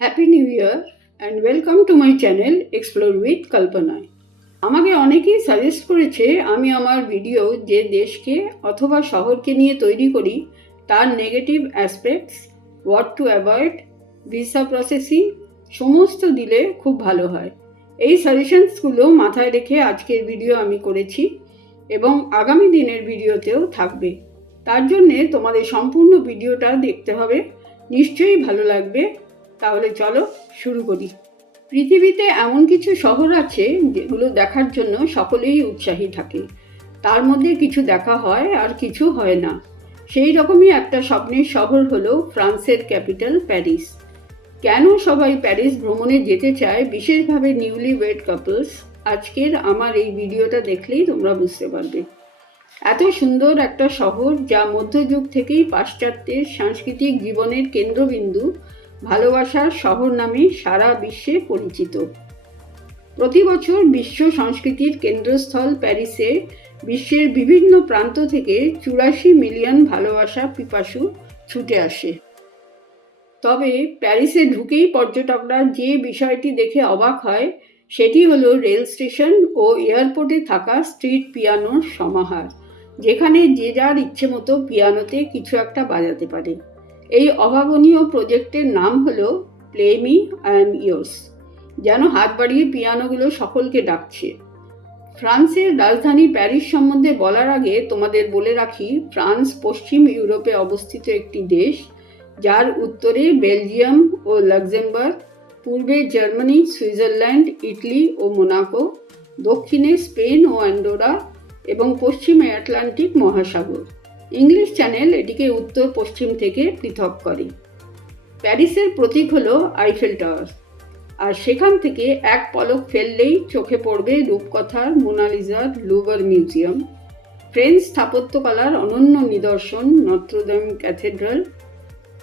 Happy new year and welcome to my channel explore with কল্পনায়। আমাকে অনেকেই suggest করেছে আমি আমার ভিডিও যে দেশকে অথবা শহরকে নিয়ে তৈরি করি তার negative aspects, what to avoid, visa processing সমস্ত দিলে খুব ভালো হয়। এই সাজেশনসগুলো মাথায় রেখে আজকের ভিডিও আমি করেছি এবং আগামী দিনের ভিডিওতেও থাকবে। তার জন্যে তোমাদের সম্পূর্ণ ভিডিওটা দেখতে হবে, নিশ্চয়ই ভালো লাগবে। তাহলে চলো শুরু করি। পৃথিবীতে এমন কিছু শহর আছে যেগুলো দেখার জন্য সকলেই উৎসাহী থাকে, তার মধ্যে কিছু দেখা হয় আর কিছু হয় না। সেই রকমই একটা স্বপ্নের শহর হলো ফ্রান্সের ক্যাপিটাল প্যারিস। কেন সবাই প্যারিস ভ্রমণে যেতে চায়, বিশেষভাবে নিউলি ওয়েড কাপলস, আজকের আমার এই ভিডিওটা দেখলেই তোমরা বুঝতে পারবে। এত সুন্দর একটা শহর যা মধ্যযুগ থেকেই পাশ্চাত্যের সাংস্কৃতিক জীবনের কেন্দ্রবিন্দু, ভালোবাসার শহর নামে সারা বিশ্বে পরিচিত। প্রতি বছর বিশ্ব সংস্কৃতির কেন্দ্রস্থল প্যারিসে বিশ্বের বিভিন্ন প্রান্ত থেকে 84 মিলিয়ন ভালোবাসা পিপাসু ছুটে আসে। তবে প্যারিসে ঢুকেই পর্যটকরা যে বিষয়টি দেখে অবাক হয় সেটি হলো রেল স্টেশন ও এয়ারপোর্টে থাকা স্ট্রিট পিয়ানোর সমাহার, যেখানে যে যার ইচ্ছে মতো পিয়ানোতে কিছু একটা বাজাতে পারে। এই অভাবনীয় প্রজেক্টের নাম হলো play me I am yours, যেন হাত বাড়িয়ে পিয়ানোগুলো সকলকে ডাকছে। ফ্রান্সের রাজধানী প্যারিস সম্বন্ধে বলার আগে তোমাদের বলে রাখি, ফ্রান্স পশ্চিম ইউরোপে অবস্থিত একটি দেশ, যার উত্তরে বেলজিয়াম ও লাক্সেমবার্গ, পূর্বে জার্মানি, সুইজারল্যান্ড, ইটালি ও মোনাকো, দক্ষিণে স্পেন ও অ্যান্ডোরা এবং পশ্চিমে আটলান্টিক মহাসাগর। ইংলিশ চ্যানেল এটিকে উত্তর পশ্চিম থেকে পৃথক করে। প্যারিসের প্রতীক হলো আইফেল টাওয়ার, আর সেখান থেকে এক পলক ফেললেই চোখে পড়বে রূপকথার মোনালিজার লুভার মিউজিয়াম, ফ্রেঞ্চ স্থাপত্যকলার অনন্য নিদর্শন নত্রোদাম ক্যাথেড্রাল,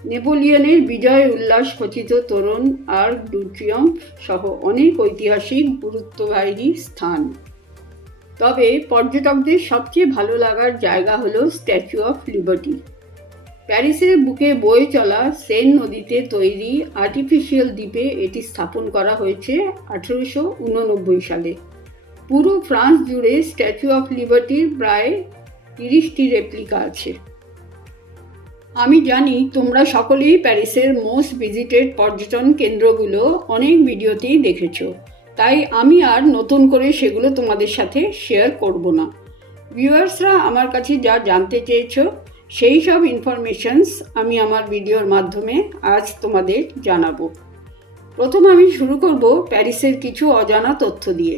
নেপোলিয়নের বিজয় উল্লাস খচিত তোরণ আর্ক ডু ট্রিয়ম্ফ সহ অনেক ঐতিহাসিক গুরুত্ববাহী স্থান। তবে পর্যটকদের সবচেয়ে ভালো লাগার জায়গা হলো স্ট্যাচু অফ লিবার্টি। প্যারিসের বুকে বয়ে চলা সেন নদীতে তৈরি আর্টিফিশিয়াল দ্বীপে এটি স্থাপন করা হয়েছে 1889 সালে। পুরো ফ্রান্স জুড়ে স্ট্যাচু অফ লিবার্টির প্রায় 30টি রেপ্লিকা আছে। আমি জানি তোমরা সকলেই প্যারিসের মোস্ট ভিজিটেড পর্যটন কেন্দ্রগুলো অনেক ভিডিওতেই দেখেছো, তাই আমি আর নতুন করে সেগুলো তোমাদের সাথে শেয়ার করব না। ভিউয়ার্সরা আমার কাছে যা জানতে চেয়েছো সেই সব ইনফরমেশনস আমি আমার ভিডিওর মাধ্যমে আজ তোমাদের জানাবো। প্রথম আমি শুরু করব প্যারিসের কিছু অজানা তথ্য দিয়ে।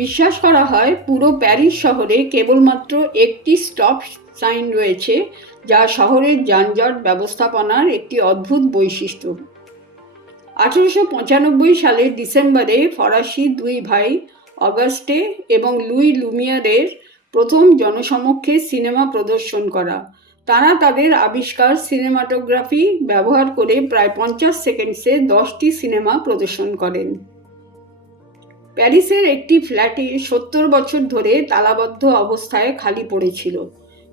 বিশ্বাস করা হয় পুরো প্যারিস শহরে কেবলমাত্র একটি স্টপ সাইন রয়েছে, যা শহরের যানজট ব্যবস্থাপনার একটি অদ্ভুত বৈশিষ্ট্য। 1895 সালের ডিসেম্বরে ফরাসি দুই ভাই অগাস্টে এবং লুই লুমিয়ারের প্রথম জনসমক্ষে সিনেমা প্রদর্শন করা। তারা তাদের আবিষ্কার সিনেমাটোগ্রাফি ব্যবহার করে প্রায় 50 সেকেন্ডসে 10টি সিনেমা প্রদর্শন করেন। প্যারিসের একটি ফ্ল্যাটে 70 বছর ধরে তালাবদ্ধ অবস্থায় খালি পড়েছিল,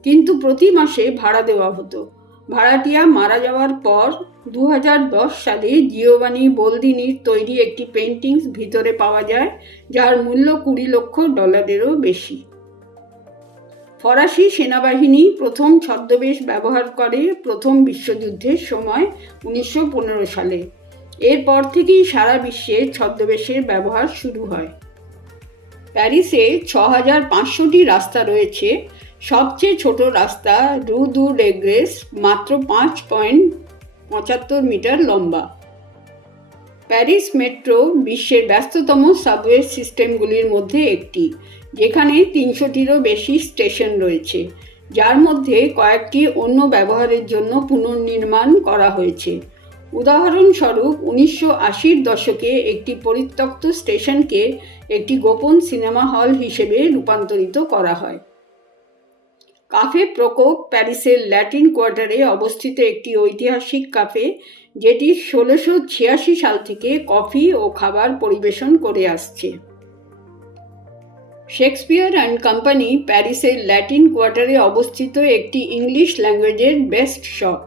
কিন্তু প্রতি মাসে ভাড়া দেওয়া হতো। ভাড়াটিয়া মারা যাওয়ার পর 2010 সালে জিওভানি বোলদিনির তৈরি একটি পেন্টিংস ভিতরে পাওয়া যায়, যার মূল্য $20 লক্ষ বেশি। ফরাসি সেনাবাহিনী প্রথম ছদ্মবেশ ব্যবহার করে প্রথম বিশ্বযুদ্ধের সময় 1915 সালে। এরপর থেকেই সারা বিশ্বে ছদ্মবেশের ব্যবহার শুরু হয়। প্যারিসে 6500টি রাস্তা রয়েছে। সবচেয়ে ছোট রাস্তা রু দু রেগ্রেস মাত্র 5.75 মিটার লম্বা। প্যারিস মেট্রো বিশ্বের ব্যস্ততম সাবওয়ে সিস্টেমগুলির মধ্যে একটি, যেখানে 300টিরও বেশি স্টেশন রয়েছে, যার মধ্যে কয়েকটি অন্য ব্যবহারের জন্য পুনর্নির্মাণ করা হয়েছে। উদাহরণস্বরূপ 1980-র দশকে একটি পরিত্যক্ত স্টেশনকে একটি গোপন সিনেমা হল হিসেবে রূপান্তরিত করা হয়। কাফে প্রকোপ প্যারিসের ল্যাটিন কোয়ার্টারে অবস্থিত একটি ঐতিহাসিক কাফে, যেটি 1686 সাল থেকে কফি ও খাবার পরিবেশন করে আসছে। শেক্সপিয়ার অ্যান্ড কোম্পানি প্যারিসের ল্যাটিন কোয়ার্টারে অবস্থিত একটি ইংলিশ ল্যাঙ্গুয়েজের বেস্ট শপ।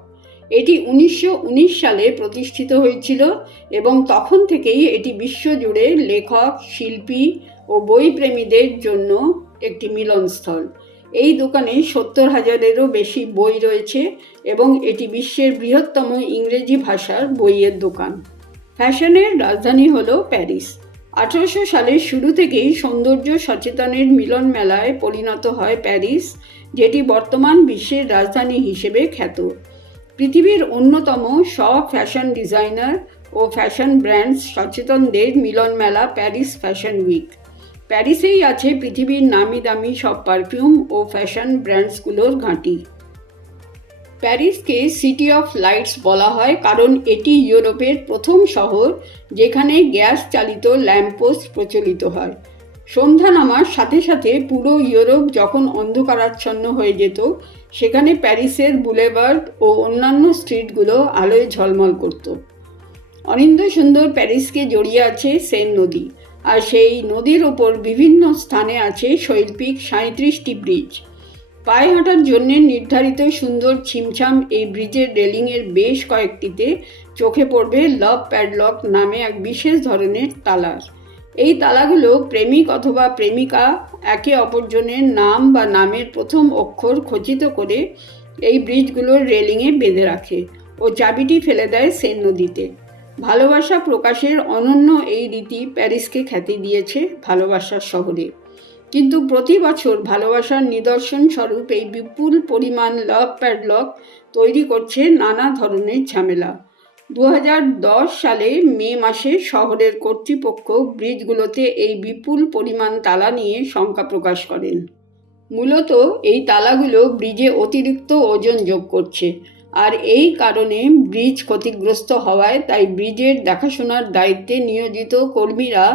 এটি 1919 সালে প্রতিষ্ঠিত হয়েছিল এবং তখন থেকেই এটি বিশ্বজুড়ে লেখক, শিল্পী ও বইপ্রেমীদের জন্য একটি মিলনস্থল। এই দোকানে 70,000-এরও বেশি বই রয়েছে এবং এটি বিশ্বের বৃহত্তম ইংরেজি ভাষার বইয়ের দোকান। ফ্যাশনের রাজধানী হলো প্যারিস। 1800 সালের শুরু থেকেই সৌন্দর্য সচেতনের মিলন মেলায় পরিণত হয় প্যারিস, যেটি বর্তমান বিশ্বের রাজধানী হিসেবে খ্যাত। পৃথিবীর অন্যতম সব ফ্যাশন ডিজাইনার ও ফ্যাশন ব্র্যান্ডস সচেতনদের মিলন মেলা প্যারিস ফ্যাশন উইক। প্যারিসেই আছে পৃথিবীর নামি দামি সব পারফিউম ও ফ্যাশন ব্র্যান্ডসগুলোর ঘাঁটি। প্যারিসকে সিটি অফ লাইটস বলা হয় কারণ এটি ইউরোপের প্রথম শহর যেখানে গ্যাস চালিত ল্যাম্পপোস্ট প্রচলিত হয়। সন্ধ্যা নামার সাথে সাথে পুরো ইউরোপ যখন অন্ধকারাচ্ছন্ন হয়ে যেত, সেখানে প্যারিসের বুলেভার্ড ও অন্যান্য স্ট্রিটগুলো আলোয় ঝলমল করত। অনিন্দ্য সুন্দর প্যারিসকে জড়িয়ে আছে সেন নদী, আর সেই নদীর ওপর বিভিন্ন স্থানে আছে শৈল্পিক 37টি ব্রিজ। পায়ে হাঁটার জন্য নির্ধারিত সুন্দর ছিমছাম এই ব্রিজের রেলিংয়ের বেশ কয়েকটিতে চোখে পড়বে লভ প্যাডলক নামে এক বিশেষ ধরনের তালার। এই তালাগুলো প্রেমিক অথবা প্রেমিকা একে অপরজনের নাম বা নামের প্রথম অক্ষর খচিত করে এই ব্রিজগুলোর রেলিংয়ে বেঁধে রাখে ও চাবিটি ফেলে দেয় সেন নদীতে। ভালোবাসা প্রকাশের অনন্য এই রীতি প্যারিসকে খ্যাতি দিয়েছে ভালোবাসার শহরে। কিন্তু প্রতি বছর ভালোবাসার নিদর্শন স্বরূপ এই বিপুল পরিমাণ লাভ প্যাডলক তৈরি করছে নানা ধরনের ঝামেলা। 2010 সালে মে মাসে শহরের কর্তৃপক্ষ ব্রিজগুলোতে এই বিপুল পরিমাণ তালা নিয়ে শঙ্কা প্রকাশ করেন। মূলত এই তালাগুলো ব্রিজে অতিরিক্ত ওজন যোগ করছে, আর এই কারণে ব্রিজ ক্ষতিগ্রস্ত হওয়ায় তাই ব্রিজের দেখাশোনার দায়িত্বে নিয়োজিত কর্মীরা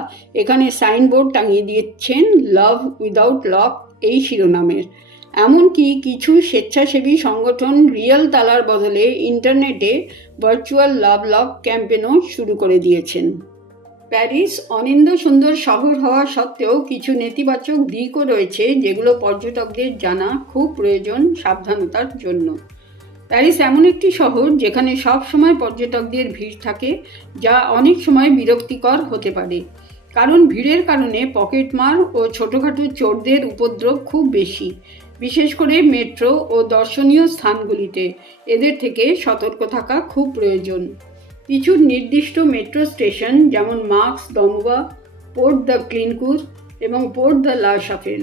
এখানে সাইনবোর্ড টাঙিয়ে দিচ্ছেন লাভ উইদাউট লক এই শিরোনামের। এমনকি কিছু স্বেচ্ছাসেবী সংগঠন রিয়েল তালার বদলে ইন্টারনেটে ভার্চুয়াল লাভ লক ক্যাম্পেনও শুরু করে দিয়েছেন। প্যারিস অনিন্দ্য সুন্দর শহর হওয়া সত্ত্বেও কিছু নেতিবাচক দিকও রয়েছে যেগুলো পর্যটকদের জানা খুব প্রয়োজন সাবধানতার জন্য। প্যারিস এমন একটি শহর যেখানে সব সময় পর্যটকদের ভিড় থাকে, যা অনেক সময় বিরক্তিকর হতে পারে। কারণ ভিড়ের কারণে পকেটমার ও ছোটোখাটো চোরদের উপদ্রব খুব বেশি, বিশেষ করে মেট্রো ও দর্শনীয় স্থানগুলিতে। এদের থেকে সতর্ক থাকা খুব প্রয়োজন। কিছু নির্দিষ্ট মেট্রো স্টেশন যেমন মার্কস দমোয়া, পোর্ট দ্য ক্লিনকুর এবং পোর্ট দ্য লা শাপেল,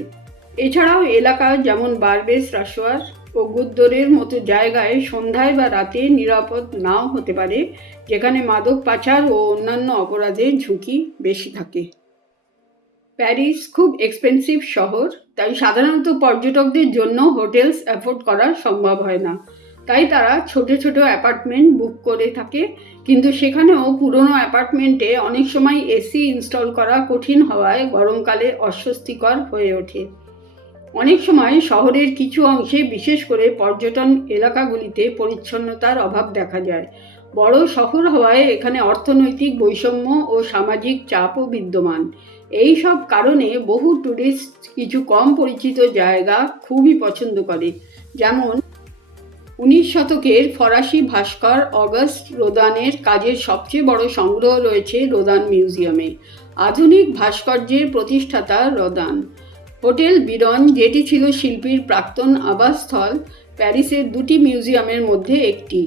এছাড়াও এলাকা যেমন বারবেস রাসোয়ার ও গুদ্দরের মতো জায়গায় সন্ধ্যায় বা রাতে নিরাপদ নাও হতে পারে, যেখানে মাদক পাচার ও অন্যান্য অপরাধের ঝুঁকি বেশি থাকে। প্যারিস খুব এক্সপেন্সিভ শহর, তাই সাধারণত পর্যটকদের জন্য হোটেলস অ্যাফোর্ড করা সম্ভব হয় না। তাই তারা ছোট ছোট অ্যাপার্টমেন্ট বুক করে থাকে, কিন্তু সেখানেও পুরনো অ্যাপার্টমেন্টে অনেক সময় এসি ইনস্টল করা কঠিন হওয়ায় গরমকালে অস্বস্তিকর হয়ে ওঠে। অনেক সময় শহরের কিছু অংশে, বিশেষ করে পর্যটন এলাকাগুলিতে পরিচ্ছন্নতার অভাব দেখা যায়। বড় শহর হওয়ায় এখানে অর্থনৈতিক বৈষম্য ও সামাজিক চাপও বিদ্যমান। এই সব কারণে বহু ট্যুরিস্ট কিছু কম পরিচিত জায়গা খুবই পছন্দ করে। যেমন 19 শতকের ফরাসি ভাস্কর অগাস্ট রোদানের কাজের সবচেয়ে বড় সংগ্রহ রয়েছে রোদান মিউজিয়ামে। আধুনিক ভাস্কর্যের প্রতিষ্ঠাতা রোদান। হোটেল বিরন, যেটি ছিল শিল্পীর প্রাক্তন আবাসস্থল, প্যারিসের দুটি মিউজিয়ামের মধ্যে একটি।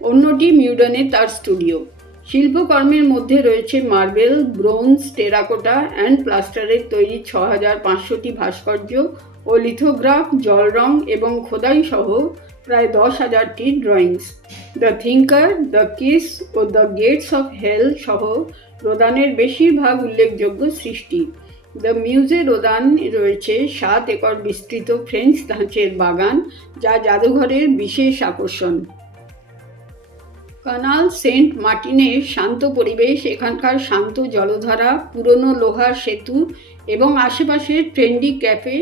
অন্যটি মিউডনে তার স্টুডিও। শিল্পকর্মের মধ্যে রয়েছে মার্বেল, ব্রোঞ্জ, টেরাকোটা অ্যান্ড প্লাস্টারের তৈরি 6500টি ভাস্কর্য ও লিথোগ্রাফ, জলরং এবং খোদাই সহ প্রায় 10,000টি drawings. The thinker, the kiss ও দ্য গেটস অফ হেল সহ রোদানের বেশিরভাগ উল্লেখযোগ্য সৃষ্টি। দ্য মিউজে রোদান রয়েছে 7 একর বিস্তৃত ফ্রেঞ্চ ধাঁচের বাগান, যা জাদুঘরের বিশেষ আকর্ষণ। কানাল সেন্ট মার্টিনের শান্ত পরিবেশ, এখানকার শান্ত জলধারা, পুরনো লোহার সেতু এবং আশেপাশের ট্রেন্ডি ক্যাফে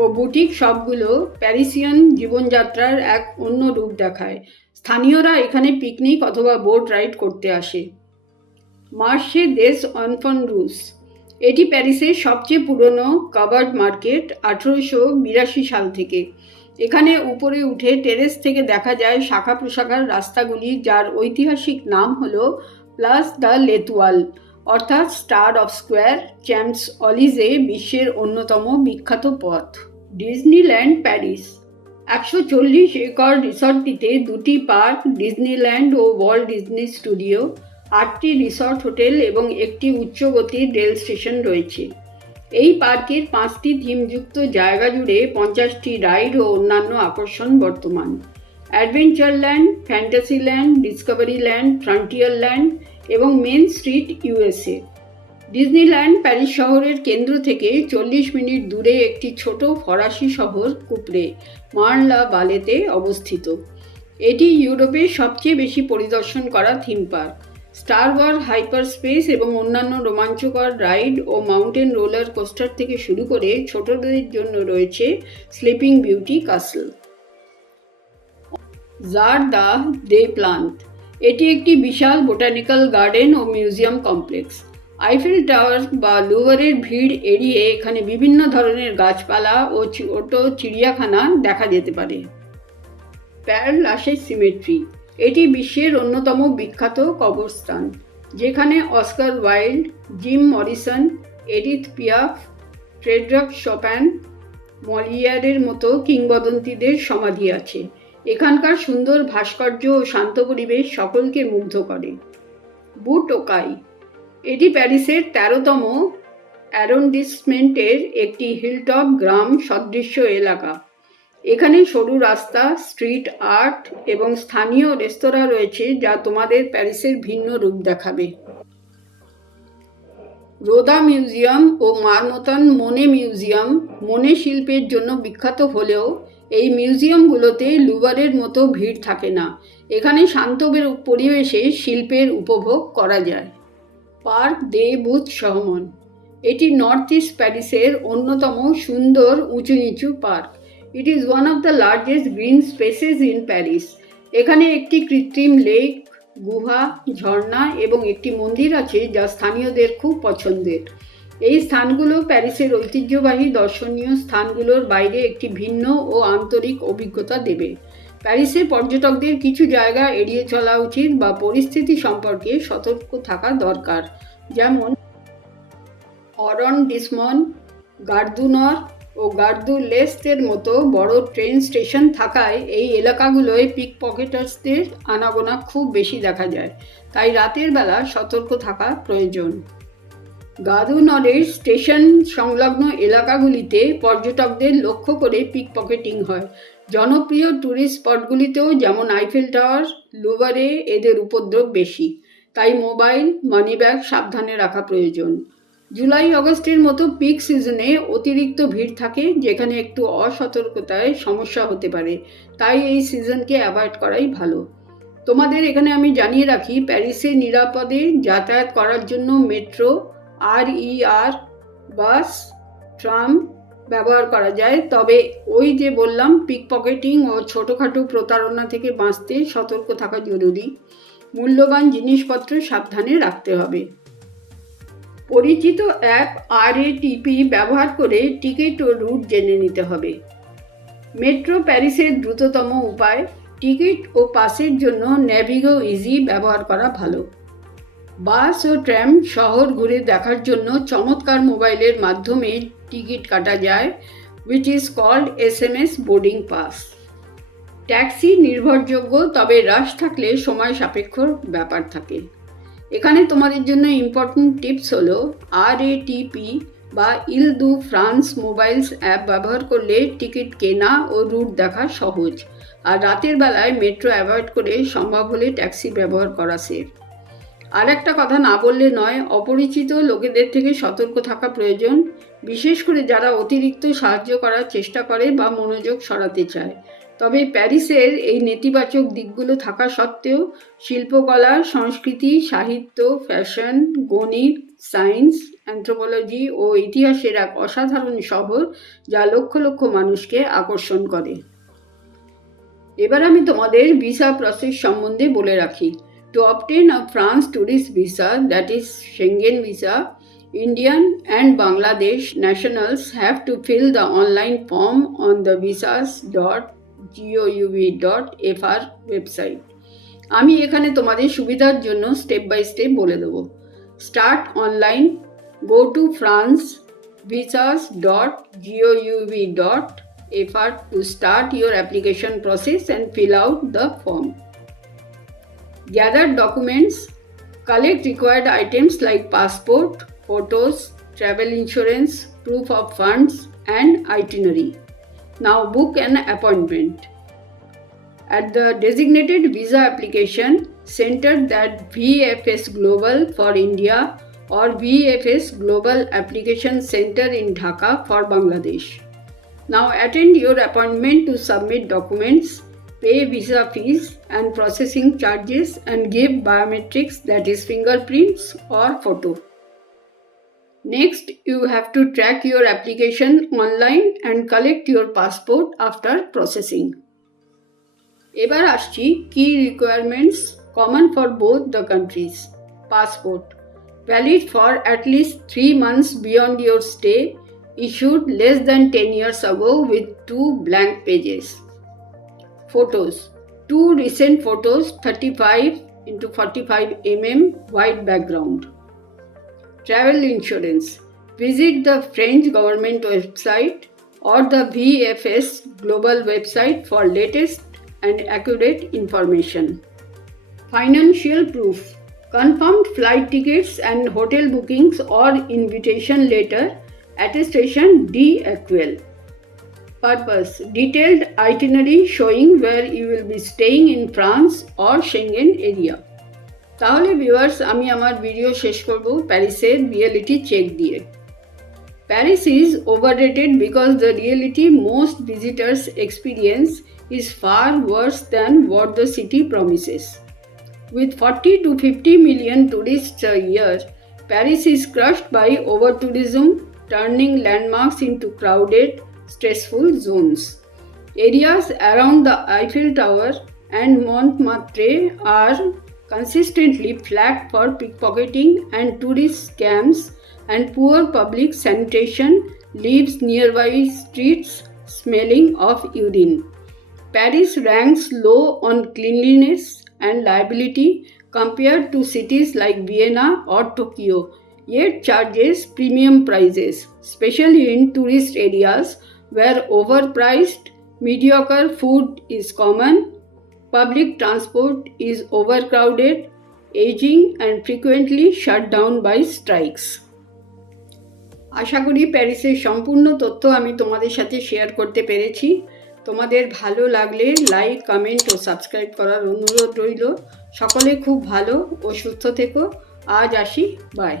ও বুটিক শপগুলো প্যারিসিয়ান জীবনযাত্রার এক অন্য রূপ দেখায়। স্থানীয়রা এখানে পিকনিক অথবা বোট রাইড করতে আসে। মার্শে দেস অনফন রুস, এটি প্যারিসের সবচেয়ে পুরনো কাভার্ড মার্কেট, 1882 সাল থেকে। এখানে উপরে উঠে টেরেস থেকে দেখা যায় শাখা প্রশাখার রাস্তাগুলি, যার ঐতিহাসিক নাম হলো প্লাস দ্য লেতুয়াল, অর্থাৎ স্টার অফ স্কোয়ার চ্যাম্পস অলিজে, বিশ্বের অন্যতম বিখ্যাত পথ। ডিজনিল্যান্ড প্যারিস 140 একর রিসর্টটিতে 2টি পার্ক, ডিজনিল্যান্ড ও ওয়াল্ট ডিজনি স্টুডিও, 8টি রিসর্ট হোটেল এবং একটি উচ্চগতির রেল স্টেশন রয়েছে। এই পার্কের 5টি থিমযুক্ত জায়গা জুড়ে 50টি রাইড ও অন্যান্য আকর্ষণ বর্তমান। অ্যাডভেঞ্চারল্যান্ড, ফ্যান্টাসিল্যান্ড, ডিসকভারিল্যান্ড, ফ্রন্টিয়ারল্যান্ড এবং Main Street USA. Disneyland Paris শহরের কেন্দ্র থেকে 40 মিনিট দূরে একটি ছোট ফরাসি শহর কুপরে মার্ন-লা-ভালেতে অবস্থিত। এটি ইউরোপের সবচেয়ে বেশি পরিদর্শন করা theme park. Star Wars Hyperspace এবং অন্যান্য রোমাঞ্চকর রাইড ও মাউন্টেন রোলার কোস্টার থেকে শুরু করে ছোটদের জন্য রয়েছে Sleeping Beauty Castle. Jardin des Plantes, এটি একটি বিশাল বোটানিক্যাল গার্ডেন ও মিউজিয়াম কমপ্লেক্স। আইফেল টাওয়ার বা লুভারের ভিড় এড়িয়ে এখানে বিভিন্ন ধরনের গাছপালা ও ছোট চিড়িয়াখানা দেখা যেতে পারে। প্যার লাশেস সিমেট্রি, এটি বিশ্বের অন্যতম বিখ্যাত কবরস্থান, যেখানে Oscar Wilde, Jim Morrison, Edith Piaf, Frederic Chopin, মলিয়ারের মতো কিংবদন্তিদের সমাধি আছে। এখানকার সুন্দর ভাস্কর্য ও শান্ত পরিবেশ সকলকে মুগ্ধ করে। বুটোকাই, এটি প্যারিসের 13তম অ্যারোন্ডিসমেন্টের একটি হিলটপ গ্রাম সদৃশ্য এলাকা। এখানে সরু রাস্তা, স্ট্রিট আর্ট এবং স্থানীয় রেস্তোরাঁ রয়েছে, যা তোমাদের প্যারিসের ভিন্ন রূপ দেখাবে। রোদা মিউজিয়াম ও মারমোতান মোনে মিউজিয়াম মোনে শিল্পের জন্য বিখ্যাত হলেও এই মিউজিয়ামগুলোতে লুভারের মতো ভিড় থাকে না। এখানে শান্ত পরিবেশে শিল্পের উপভোগ করা যায়। পার্ক দে বুথ শহমন, এটি নর্থ ইস্ট প্যারিসের অন্যতম সুন্দর উঁচু নিচু park. It is one of the largest green spaces in Paris. এখানে একটি কৃত্রিম লেক, গুহা, ঝর্ণা এবং একটি মন্দির আছে, যা স্থানীয়দের খুব পছন্দের। এই স্থানগুলো প্যারিসের ঐতিহ্যবাহী দর্শনীয় স্থানগুলোর বাইরে একটি ভিন্ন ও আন্তরিক অভিজ্ঞতা দেবে। প্যারিসের পর্যটকদের কিছু জায়গা এড়িয়ে চলা উচিত বা পরিস্থিতি সম্পর্কে সতর্ক থাকা দরকার, যেমন অরন্ডিসমন, গার দু নর ও গার দু লেস্টের মতো বড় ট্রেন স্টেশন থাকায় এই এলাকাগুলোয় পিকপকেটার্সদের আনাগোনা খুব বেশি দেখা যায়, তাই রাতের বেলা সতর্ক থাকা প্রয়োজন। গার দু নরের স্টেশন সংলগ্ন এলাকাগুলিতে পর্যটকদের লক্ষ্য করে পিকপকেটিং হয়। জনপ্রিয় ট্যুরিস্ট স্পটগুলিতেও যেমন আইফেল টাওয়ার, লুভারে এদের উপদ্রব বেশি, তাই মোবাইল, মানিব্যাগ সাবধানে রাখা প্রয়োজন। জুলাই আগস্টের মতো পিক সিজনে অতিরিক্ত ভিড় থাকে, যেখানে একটু অসতর্কতায় সমস্যা হতে পারে, তাই এই সিজনকে অ্যাভয়েড করাই ভালো। তোমাদের এখানে আমি জানিয়ে রাখি, প্যারিসে নিরাপদে যাতায়াত করার জন্য মেট্রো, RER, বাস, ট্রাম ব্যবহার করা যায়। তবে ওই যে বললাম, পিকপকেটিং ও ছোটোখাটো প্রতারণা থেকে বাঁচতে সতর্ক থাকা জরুরি। মূল্যবান জিনিসপত্র সাবধানে রাখতে হবে। পরিচিত অ্যাপ RATP ব্যবহার করে টিকিট ও রুট জেনে নিতে হবে। মেট্রো প্যারিসের দ্রুততম উপায়। টিকিট ও পাসের জন্য ন্যাভিগো ইজি ব্যবহার করা ভালো। বাস ও ট্রাম শহর ঘুরে দেখার জন্য চমৎকার মোবাইলের মাধ্যমে টিকিট কাটা যায়, which is called SMS boarding pass. Taxi নির্ভরযোগ্য, তবে রাশ থাকলে সময় সাপেক্ষ ব্যাপার থাকে। এখানে তোমাদের জন্য ইম্পর্টেন্ট টিপস হলো, RATP বা ইল দু ফ্রান্স মোবাইলস অ্যাপ ব্যবহার করলে টিকিট কেনা ও রুট দেখা সহজ, আর রাতের বেলায় মেট্রো অ্যাভয়েড করে সম্ভব হলে ট্যাক্সি ব্যবহার করা সেফ। আর একটা কথা না বললে নয়, অপরিচিত লোকেদের থেকে সতর্ক থাকা প্রয়োজন, বিশেষ করে যারা অতিরিক্ত সাহায্য করার চেষ্টা করে বা মনোযোগ সরাতে চায়। তবে প্যারিসের এই নেতিবাচক দিকগুলো থাকা সত্ত্বেও শিল্পকলা, সংস্কৃতি, সাহিত্য, ফ্যাশন, গণিত, সায়েন্স, অ্যানথ্রোপোলজি ও ইতিহাসের এক অসাধারণ শহর, যা লক্ষ লক্ষ মানুষকে আকর্ষণ করে। এবার আমি তোমাদের ভিসা প্রসেস সম্বন্ধে বলে রাখি। To obtain a France tourist visa, that is Schengen visa, Indian and Bangladesh nationals have to fill the online form on the visas.gov.fr website. আমি এখানে তোমাদের সুবিধার জন্য স্টেপ বাই স্টেপ বলে দেবো। Start online, go to France, visas.gov.fr to start your application process and fill out the form. Gather documents, collect required items like passport, photos, travel insurance, proof of funds, and itinerary. Now book an appointment at the designated visa application center, that VFS Global for India or VFS Global Application Center in Dhaka for Bangladesh. Now attend your appointment to submit documents, pay visa fees and processing charges, and give biometrics, that is fingerprints or photo. Next, you have to track your application online and collect your passport after processing. এবার আসছি কি requirements common for both the countries. Passport, valid for at least 3 months beyond your stay, issued less than 10 years ago with 2 blank pages. Photos, 2 recent photos 35x45 mm white background. Travel insurance, visit the French government website or the VFS Global website for latest and accurate information. Financial proof, confirmed flight tickets and hotel bookings or invitation letter, attestation DQL. Purpose, detailed itinerary showing where you will be staying in France or Schengen area. তাহলে viewers, আমি আমার video শেষ করব প্যারিসের reality check দিয়ে। Paris is overrated because the reality most visitors experience is far worse than what the city promises. With 40 to 50 million tourists a year, Paris is crushed by over-tourism, turning landmarks into crowded, stressful zones. Areas around the Eiffel Tower and Montmartre are consistently flagged for pickpocketing and tourist scams, and poor public sanitation leaves nearby streets smelling of urine. Paris ranks low on cleanliness and liability compared to cities like Vienna or Tokyo, yet charges premium prices, especially in tourist areas where overpriced, mediocre food is common, public transport is overcrowded, aging, and frequently shut down by strikes. আশা করি প্যারিসের সম্পূর্ণ তথ্য আমি তোমাদের সাথে share করতে পেরেছি। তোমাদের ভালো লাগলে লাইক, কমেন্ট ও সাবস্ক্রাইব করার অনুরোধ রইল। সকলে খুব ভালো ও সুস্থ থেকো। আজ আসি, বাই।